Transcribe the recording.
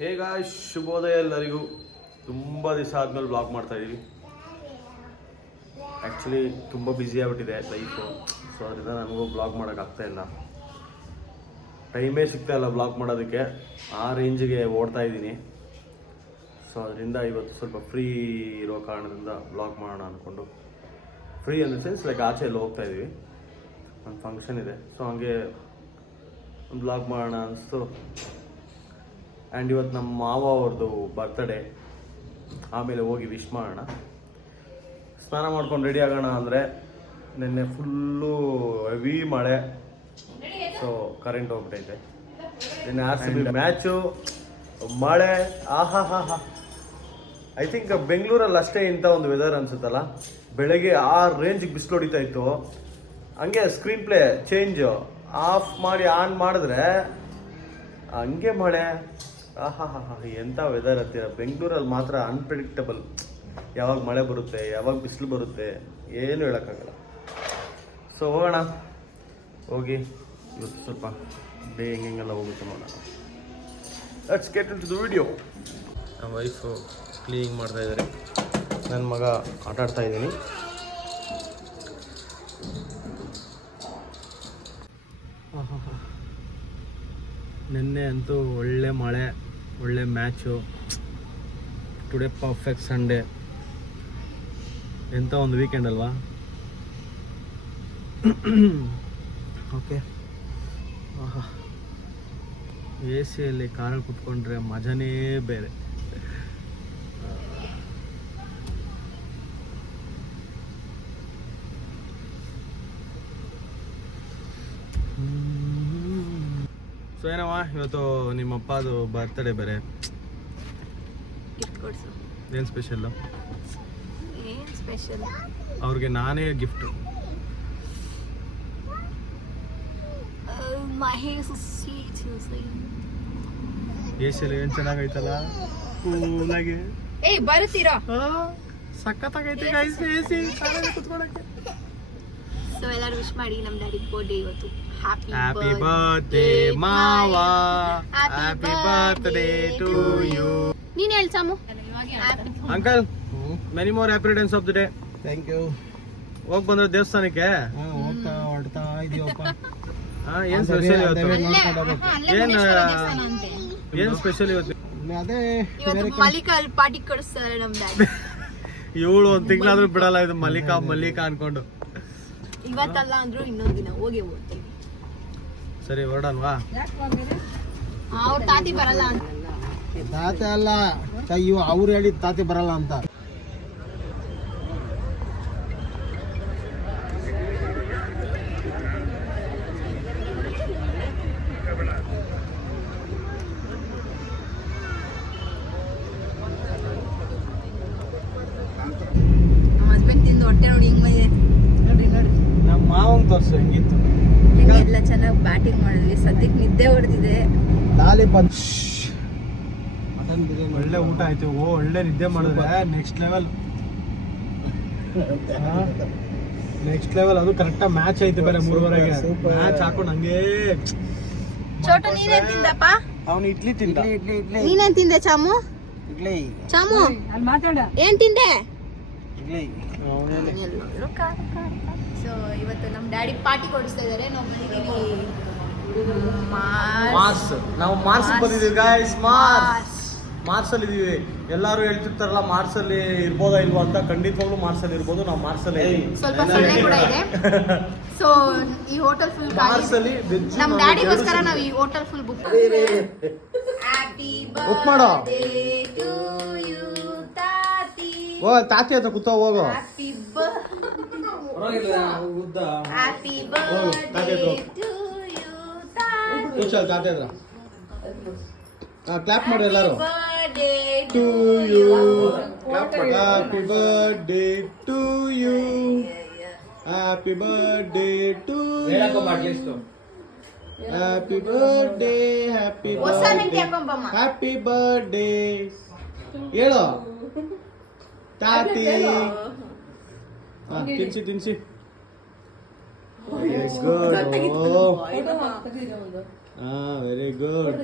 ಹೇಗ ಶುಭೋದಯ ಎಲ್ಲರಿಗೂ. ತುಂಬ ದಿವಸ ಆದಮೇಲೆ ಬ್ಲಾಗ್ ಮಾಡ್ತಾಯಿದ್ದೀವಿ. ಆ್ಯಕ್ಚುಲಿ ತುಂಬ ಬ್ಯುಸಿ ಆಗಿಬಿಟ್ಟಿದೆ ಲೈಫು. ಸೊ ಅದರಿಂದ ನನಗೂ ಬ್ಲಾಗ್ ಮಾಡೋಕ್ಕಾಗ್ತಾಯಿಲ್ಲ, ಟೈಮೇ ಸಿಗ್ತಾಯಿಲ್ಲ ಬ್ಲಾಗ್ ಮಾಡೋದಕ್ಕೆ. ಆ ರೇಂಜಿಗೆ ಓಡ್ತಾ ಇದ್ದೀನಿ. ಸೊ ಅದರಿಂದ ಇವತ್ತು ಸ್ವಲ್ಪ ಫ್ರೀ ಇರೋ ಕಾರಣದಿಂದ ಬ್ಲಾಗ್ ಮಾಡೋಣ ಅಂದ್ಕೊಂಡು, free in the sense like ಆಚೆ ಎಲ್ಲ ಹೋಗ್ತಾಯಿದ್ದೀವಿ, ಒಂದು ಫಂಕ್ಷನ್ ಇದೆ. ಸೊ ಹಂಗೆ ಒಂದು ಬ್ಲಾಗ್ ಮಾಡೋಣ ಅನಿಸ್ತು. ಆ್ಯಂಡ್ ಇವತ್ತು ನಮ್ಮ ಮಾವ ಅವ್ರದ್ದು ಬರ್ತ್ಡೇ, ಆಮೇಲೆ ಹೋಗಿ ವಿಶ್ ಮಾಡೋಣ. ಸ್ನಾನ ಮಾಡ್ಕೊಂಡು ರೆಡಿ ಆಗೋಣ ಅಂದರೆ ನಿನ್ನೆ ಫುಲ್ಲು ಹೆವಿ ಮಳೆ, ಸೊ ಕರೆಂಟ್ ಹೋಗ್ಬಿಟ್ಟೈತೆ. ನಿನ್ನೆ RCB ಮ್ಯಾಚು, ಮಳೆ, ಐ ಥಿಂಕ್ ಬೆಂಗಳೂರಲ್ಲಿ ಅಷ್ಟೇ ಇಂಥ ಒಂದು ವೆದರ್ ಅನ್ಸುತ್ತಲ್ಲ. ಬೆಳಗ್ಗೆ ಆ ರೇಂಜಿಗೆ ಬಿಸಿಲು ಹೊಡಿತಾ ಇತ್ತು. ಹಂಗೆ ಸ್ಕ್ರೀನ್ ಪ್ಲೇ ಚೇಂಜ್ ಆಫ್ ಮಾಡಿ ಆನ್ ಮಾಡಿದ್ರೆ ಹಂಗೆ ಮಳೆ. ಎಂಥ ವೆದರ್ ಅಂತೀರ. ಬೆಂಗಳೂರಲ್ಲಿ ಮಾತ್ರ ಅನ್ಪ್ರೆಡಿಕ್ಟಬಲ್. ಯಾವಾಗ ಮಳೆ ಬರುತ್ತೆ, ಯಾವಾಗ ಬಿಸಿಲು ಬರುತ್ತೆ, ಏನು ಹೇಳೋಕ್ಕಾಗಲ್ಲ. ಸೊ ಹೋಗೋಣ, ಹೋಗಿ ಇವತ್ತು ಸ್ವಲ್ಪ ಡೇ ಹೆಂಗೆಲ್ಲ ಹೋಗುತ್ತೆ ನೋಡೋಣ. Let's get into the video. ನಮ್ಮ ವೈಫು ಕ್ಲೀನಿಂಗ್ ಮಾಡ್ತಾಯಿದ್ದಾರೆ, ನನ್ನ ಮಗ ಆಟಾಡ್ತಾ ಇದ್ದೀನಿ. ನಿನ್ನೆ ಅಂತೂ ಒಳ್ಳೆ ಮಳೆ, ಒಳ್ಳೆ ಮ್ಯಾಚು. Today perfect Sunday. ಎಂಥ ಒಂದು ವೀಕೆಂಡ್ ಅಲ್ವಾ. ಓಕೆ. AC ಕಾರಲ್ಲಿ ಕುತ್ಕೊಂಡ್ರೆ ಮಜಾನೇ ಬೇರೆ. ಸೊ ಏನವ, ಇವತ್ತು ನಿಮ್ಮ ಅಪ್ಪದು ಬರ್ತ್ಡೇ ಬೇರೆ. ಏನು ಸ್ಪೆಷಲ್ಲು? ಅವ್ರಿಗೆ ನಾನೇ ಗಿಫ್ಟು. AC ಏನು ಚೆನ್ನಾಗೈತಲ್ಲ, ಕೂಲಾಗಿ. ಬರುತ್ತೀರಾ? ಸಖತ್ತಾಗೈತೆ AC ಕುತ್ಕೊಳಕ್ಕೆ. ಸೊ ಎಲ್ಲರೂ ವಿಶ್ ಮಾಡಿ. ನಮ್ಮ ಡ್ಯಾಡಿ ಬರ್ತ್ಡೇ ಇವತ್ತು. ಹ್ಯಾಪಿ ಬರ್ತ್ಡೇ ಮಾವ, ಹ್ಯಾಪಿ ಬರ್ತ್ಡೇ ಟು ಯು. ನೀನ್ ಹೇಳು ಸಾಮು. Uncle, many more happy returns of the day. Thank you. ಹೋಗಿ ಬಂದ್ರೆ ದೇವಸ್ಥಾನಕ್ಕೆ? ಹೊಡ್ತಾ ಇದೀವಪ್ಪ. ಏನ್ ಸ್ಪೆಷಲ್ ಇವತ್ತು? ಏನ್ ಸ್ಪೆಷಲ್ ಇವತ್ತು? ಅದೇ ಮಲ್ಲಿಕಾ ಅಲ್ಲಿ ಪಾರ್ಟಿ ಕೊಡಿಸ್ತಾರೆ ನಮ್ಮ ಡ್ಯಾಡಿ. ಇವಳು ಒಂದ್ ತಿಂಗಳಾದ್ರೂ ಬಿಡಲ್ಲ ಇದು ಮಲ್ಲಿಕಾ ಅನ್ಕೊಂಡು. ಇವತ್ತಲ್ಲ ಅಂದ್ರೂ ಇನ್ನೊಂದ್ ದಿನ ಹೋಗಿ ಹೋಗ್ತೀವಿ. ಸರಿ ಹೊರಡನ್ವಾ? ಅವ್ರ ತಾತಿ ಬರಲ್ಲ ಅಂತ. ತಾತೆ ಅಲ್ಲ, ಅವ್ರು ಹೇಳಿದ ತಾತಿ ಬರಲ್ಲ ಅಂತ. ನಮ್ಮ ಹಸ್ಬೆಂಡ್ ತಿಂದು ಹೊಟ್ಟೆ ನೋಡಿ ಹಿಂಗ್ ಬಂದಿದೆ. ನೋಡಿ ನಮ್ಮ ಮಾವಂಗ್ ತೋರ್ಸು ಹೆಂಗಿತ್ತು. ಎಲ್ಲ ಚೆನ್ನಾಗಿ ಬ್ಯಾಟಿಂಗ್ ಮಾಡಿದ್ವಿ. ಸದ್ಯಕ್ಕೆ ನಿದ್ದೆ ಹೊಡೆದಿದೆ. ಒಳ್ಳೆ ಊಟ ಆಯ್ತು. ಒಳ್ಳೆ ನಿದ್ದೆ ಮಾಡಿದ್ರೆ ನೆಕ್ಸ್ಟ್ ಲೆವೆಲ್. ಅದು ಕರೆಕ್ಟಾಗಿ ಮ್ಯಾಚ್ ಐತೆ ಬೇರೆ 3:30ಗೆ. ಮ್ಯಾಚ್ ಹಾಕೊಂಡು ಹಂಗೆ. ಚೋಟು ನೀನೇನ್ ತಿಂದಪ್ಪ? ಅವನು ಇಡ್ಲಿ ತಿಂದ. ನೀನೇನ್ ತಿಂದೆ ಚಾಮು? ಇಡ್ಲಿ. ಚಾಮು ಏನ್ ತಿಂದೆ? ಇಡ್ಲಿ. ಸೊ ಇವತ್ತು ನಮ್ಮ ಡ್ಯಾಡಿ ಪಾರ್ಟಿ ಕೊಡಿಸ್ತಾ ಇದಾರೆ. ನಾವು ಬಂದಿದ್ದೀವಿ ಮಾರ್ಸ್. ನಾವು ಮಾರ್ಸ್ ಬಂದಿದ್ದೀವಿ ಗಾಯ್ಸ್. ಮಾರ್ಸ್ ಅಲ್ಲಿ ಇದೀವಿ. ಎಲ್ಲರೂ ಹೇಳ್ತಿರ್ತಾರಲ್ಲ ಮಾರ್ಸ್ ಅಲ್ಲಿ ಇರ್ಬೋದಾ ಇಲ್ವಾ ಅಂತ. ಖಂಡಿತವಾಗ್ಲೂ ಮಾರ್ಸ್ ಅಲ್ಲಿ ಇರ್ಬೋದು. ನಾವು ಮಾರ್ಸ್ ಅಲ್ಲಿ ಸ್ವಲ್ಪ ಸೊಳ್ಳೆ ಕೂಡ ಇದೆ. ಸೊ ಈ ಹೋಟೆಲ್ ಫುಲ್ ಮಾರ್ಸ್ ಅಲ್ಲಿ ನಮ್ಮ ಡ್ಯಾಡಿಗೋಸ್ಕರ ನಾವು ಈ hotel full book. Happy birthday to you ತಾತಿ. ತಾತಿ ಹತ್ರ ಕೂತ ಹೋಗೋ. ಹ್ಯಾಪಿ ಬರ್ತ್ಡೇ ಟು ಯು ತಾತಿ. ತಾತಿ ಹತ್ರ ಕ್ಲಾಪ್ ಮಾಡಿ ಎಲ್ಲರೂ. To you. Happy birthday to you. Happy birthday to you. Happy birthday. Happy birthday. Happy birthday ಹೇಳು ತಾತಿ. ತಿನ್ಸಿ. Very good. Very good.